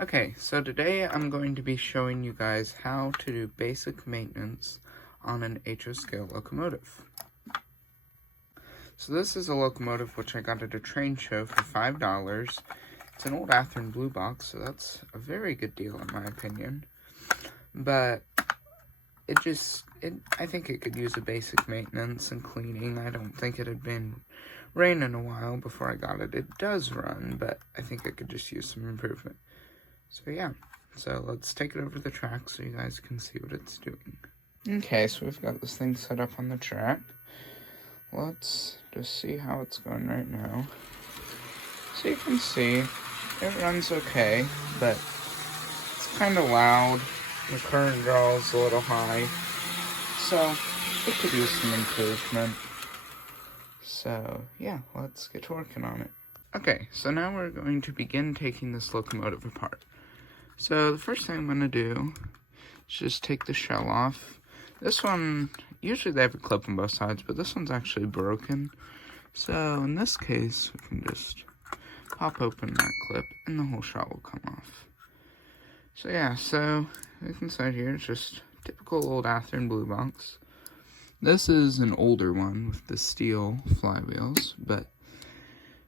Okay, so today I'm going to be showing you guys how to do basic maintenance on an HO scale locomotive. So this is a locomotive which I got at a train show for $5. It's an old Athearn blue box, so that's a very good deal in my opinion. But I think it could use a basic maintenance and cleaning. I don't think it had been raining a while before I got it. It does run, but I think it could just use some improvement. So yeah, so let's take it over the track so you guys can see what it's doing. Okay, so we've got this thing set up on the track. Let's just see how it's going right now. So you can see, it runs okay, but it's kind of loud. The current draw is a little high, so it could use some improvement. So yeah, let's get to working on it. Okay, so now we're going to begin taking this locomotive apart. So the first thing I'm going to do is just take the shell off. This one, usually they have a clip on both sides, but this one's actually broken. So in this case, we can just pop open that clip and the whole shell will come off. So yeah, so inside here, it's just typical old Athearn blue box. This is an older one with the steel flywheels, but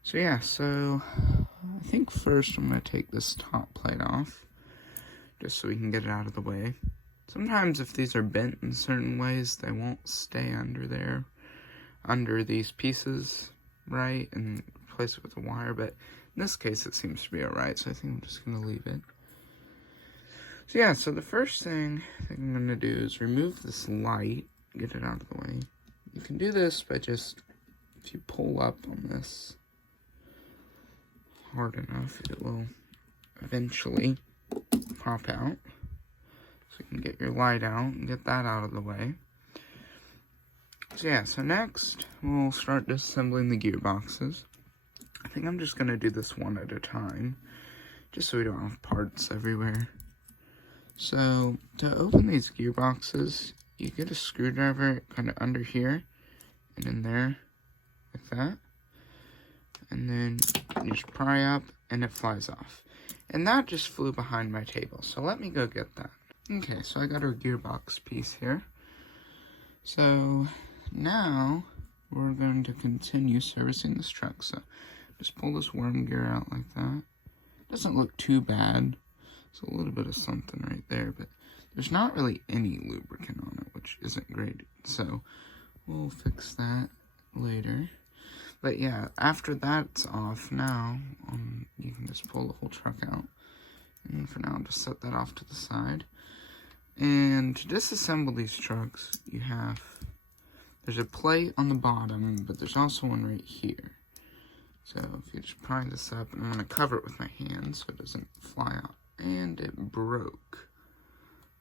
so yeah, so I think first I'm going to take this top plate off, just so we can get it out of the way. Sometimes if these are bent in certain ways, they won't stay under there, under these pieces, right, and replace it with a wire, but in this case it seems to be alright, so I think I'm just going to leave it. So yeah, so the first thing I think I'm going to do is remove this light, get it out of the way. You can do this by just, if you pull up on this hard enough, it will eventually pop out. So you can get your light out and get that out of the way. So yeah, so next we'll start disassembling the gearboxes. I think I'm just going to do this one at a time, just so we don't have parts everywhere. So to open these gearboxes, you get a screwdriver kind of under here and in there, like that. And then you just pry up and it flies off. And that just flew behind my table, so let me go get that. Okay, so I got our gearbox piece here. So now we're going to continue servicing this truck. So just pull this worm gear out like that. Doesn't look too bad. It's a little bit of something right there, but there's not really any lubricant on it, which isn't great. So we'll fix that later. But yeah, after that's off now, you can just pull the whole truck out. And for now, just set that off to the side. And to disassemble these trucks, there's a plate on the bottom, but there's also one right here. So if you just pry this up, and I'm going to cover it with my hand so it doesn't fly out. And it broke.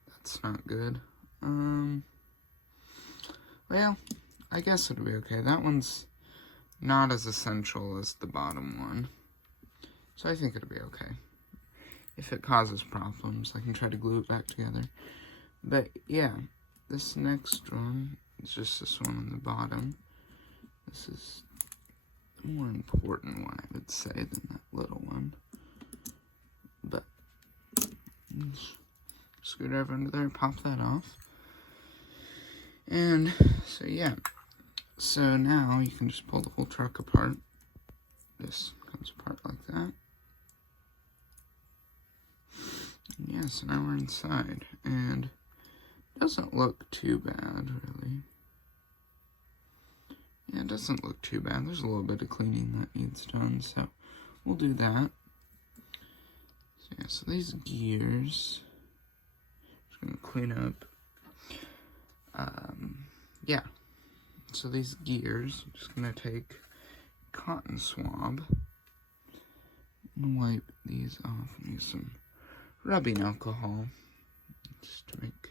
That's not good. Well, I guess it'll be okay. That one's not as essential as the bottom one, so I think it'll be okay. If it causes problems, I can try to glue it back together. But yeah, this next one is just this one on the bottom. This is the more important one, I would say, than that little one. But screwdriver under there, pop that off. And so yeah, so now you can just pull the whole truck apart. This comes apart like that. And yeah, so now we're inside, and it doesn't look too bad, really. Yeah, it doesn't look too bad. There's a little bit of cleaning that needs done, so we'll do that. So yeah, so these gears, just gonna clean up. Yeah. So these gears, I'm just going to take a cotton swab and wipe these off and use some rubbing alcohol just to make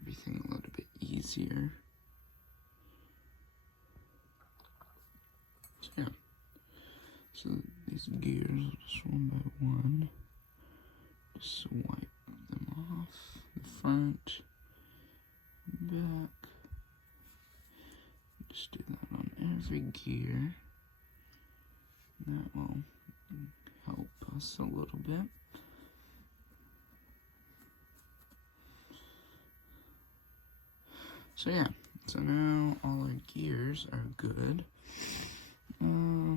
everything a little bit easier. So yeah, so these gears, just one by one, just wipe them off, the front, back. Just do that on every gear. That will help us a little bit. So yeah, so now all our gears are good. Yeah,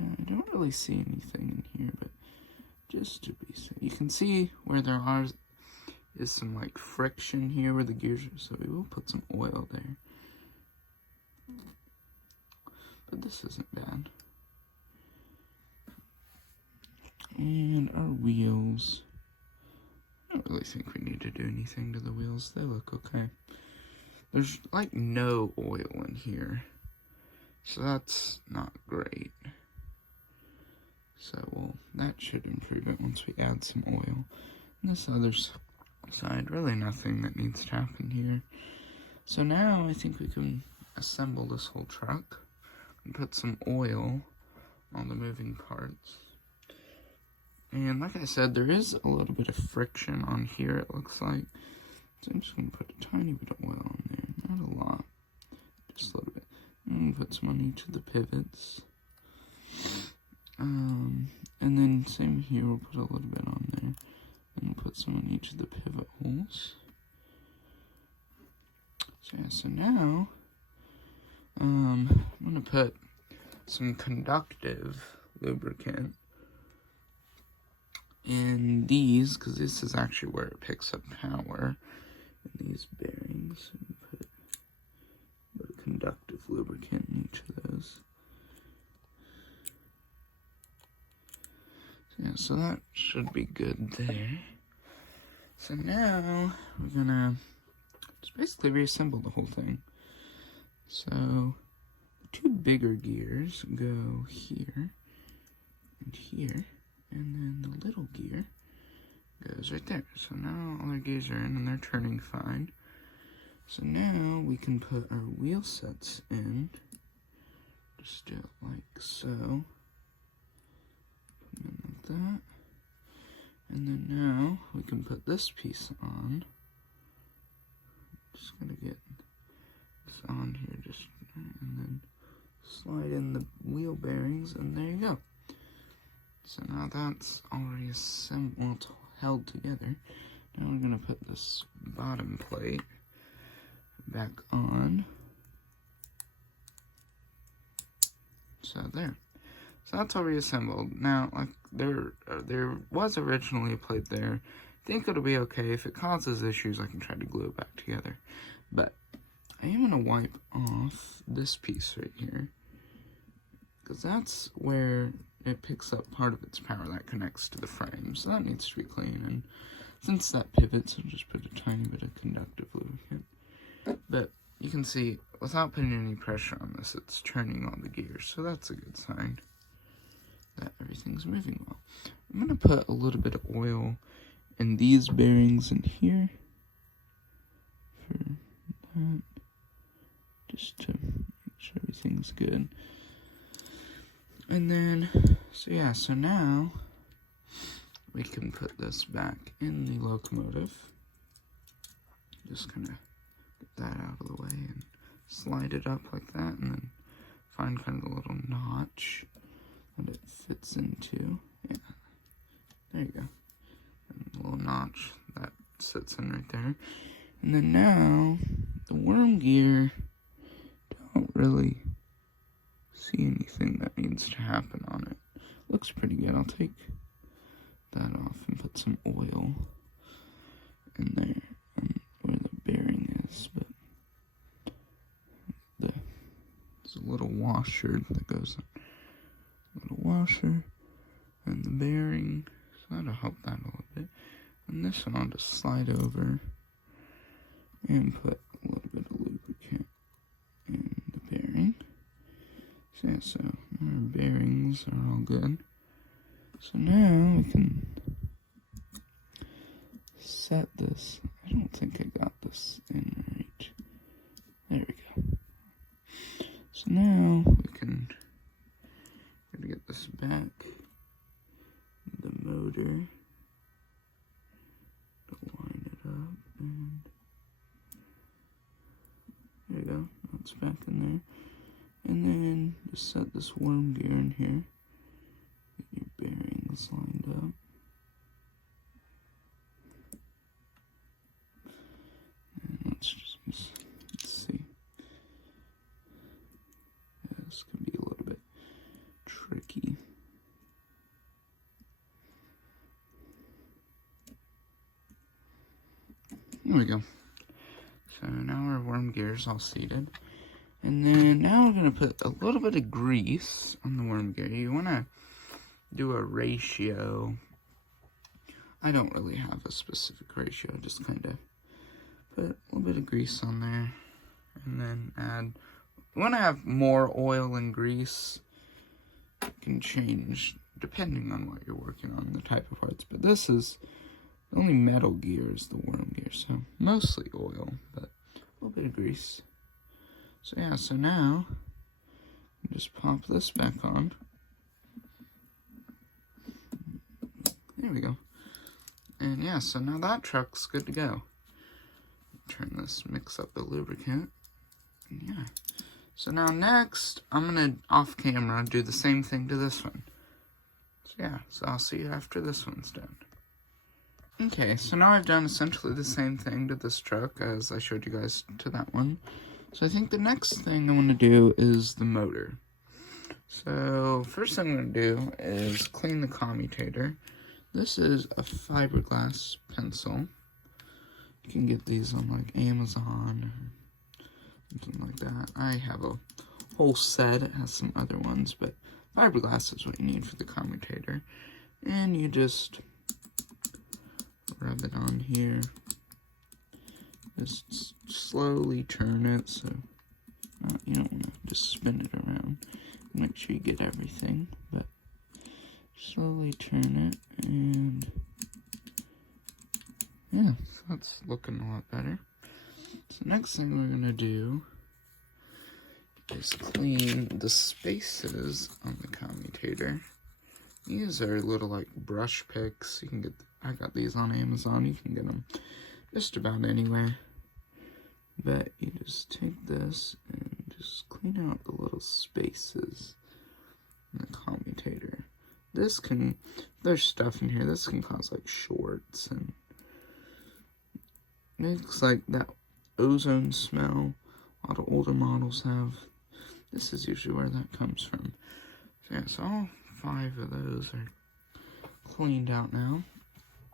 I don't really see anything in here, but just to be safe, you can see where there is some like friction here where the gears are, so we will put some oil there. But this isn't bad. And our wheels. I don't really think we need to do anything to the wheels. They look okay. There's like no oil in here, so that's not great. So that should improve it once we add some oil. And this other side, really nothing that needs to happen here. So now I think we can assemble this whole truck and put some oil on the moving parts. And like I said, there is a little bit of friction on here, it looks like. So I'm just going to put a tiny bit of oil on there. Not a lot. Just a little bit. And put some on each of the pivots. And then same here, we'll put a little bit on there. And we'll put some on each of the pivot holes. So yeah, so now, I'm going to put some conductive lubricant in these, because this is actually where it picks up power in these bearings, and put a conductive lubricant in each of those. So yeah, so that should be good there. So now we're gonna just basically reassemble the whole thing. So the two bigger gears go here and here. And then the little gear goes right there. So now all our gears are in and they're turning fine. So now we can put our wheel sets in. Just do it like so. Put them in like that. And then now we can put this piece on. Just gonna get this on here just and then slide in the wheel bearings, and there you go. So now that's already assembled, held together. Now we're going to put this bottom plate back on. So there. So that's already assembled. Now, like there was originally a plate there. I think it'll be okay. If it causes issues, I can try to glue it back together. But I am going to wipe off this piece right here, because that's where it picks up part of its power that connects to the frame, so that needs to be clean. And since that pivots, I'll just put a tiny bit of conductive lubricant. But you can see, without putting any pressure on this, it's turning all the gears, so that's a good sign that everything's moving well. I'm going to put a little bit of oil in these bearings in here for that, just to make sure everything's good. And then, so yeah, so now we can put this back in the locomotive. Just kind of get that out of the way and slide it up like that, and then find kind of the little notch that it fits into. Yeah, there you go. And the little notch that sits in right there. And then now, the worm gear, don't really see anything that needs to happen on it. Looks pretty good. I'll take that off and put some oil in there and where the bearing is. But there's a little washer that goes on. Little washer and the bearing. So that'll help that a little bit. And this one I'll just slide over and put a little bit of lubricant in the bearing. So yeah, so our bearings are all good. So now we can set this. I don't think I got this in right. There we go. So now we can get this back. The motor. To line it up, and there you go. Now it's back in there. And then just set this worm gear in here. Get your bearings lined up. And let's just There we go. So now our worm gear is all seated. And then now we're going to put a little bit of grease on the worm gear. You want to do a ratio. I don't really have a specific ratio, just kind of put a little bit of grease on there. And then add, you want to have more oil and grease. It can change depending on what you're working on, the type of parts. But this is, the only metal gear is the worm gear, so mostly oil, but a little bit of grease. So yeah, so now, just pop this back on. There we go. And yeah, so now that truck's good to go. Turn this, mix up the lubricant. And yeah. So now next, I'm gonna, off camera, do the same thing to this one. So yeah, so I'll see you after this one's done. Okay, so now I've done essentially the same thing to this truck as I showed you guys to that one. So I think the next thing I want to do is the motor. So first thing I'm going to do is clean the commutator. This is a fiberglass pencil. You can get these on like Amazon or something like that. I have a whole set. It has some other ones, but fiberglass is what you need for the commutator. And you just rub it on here. Just slowly turn it, so you don't want to just spin it around. Make sure you get everything, but slowly turn it, and yeah, so that's looking a lot better. So next thing we're going to do is clean the spaces on the commutator. These are little like brush picks. You can get, I got these on Amazon. You can get them just about anywhere. But you just take this and just clean out the little spaces in the commutator. This can, there's stuff in here, this can cause like shorts and makes like that ozone smell a lot of older models have. This is usually where that comes from. So yeah, so all 5 of those are cleaned out now.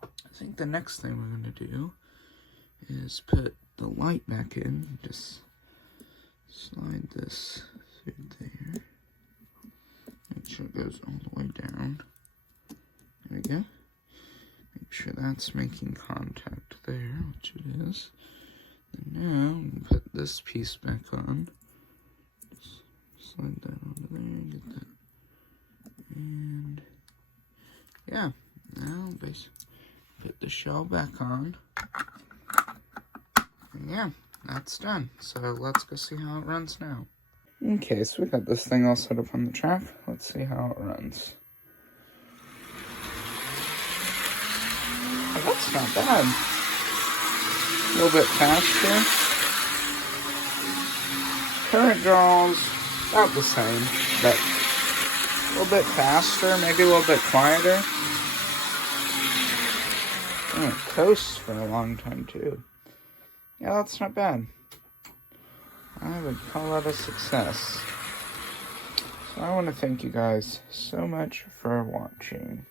I think the next thing we're going to do is put the light back in. Just slide this through there. Make sure it goes all the way down. There we go. Make sure that's making contact there, which it is. And now we can put this piece back on. Just slide that onto there, get that. And yeah, now basically put the shell back on. And yeah, that's done. So let's go see how it runs now. Okay, so we got this thing all set up on the track. Let's see how it runs. Oh, that's not bad. A little bit faster. Current draws about the same, but a little bit faster, maybe a little bit quieter. And it coasts for a long time too. Yeah, that's not bad. I would call that a success. So I want to thank you guys so much for watching.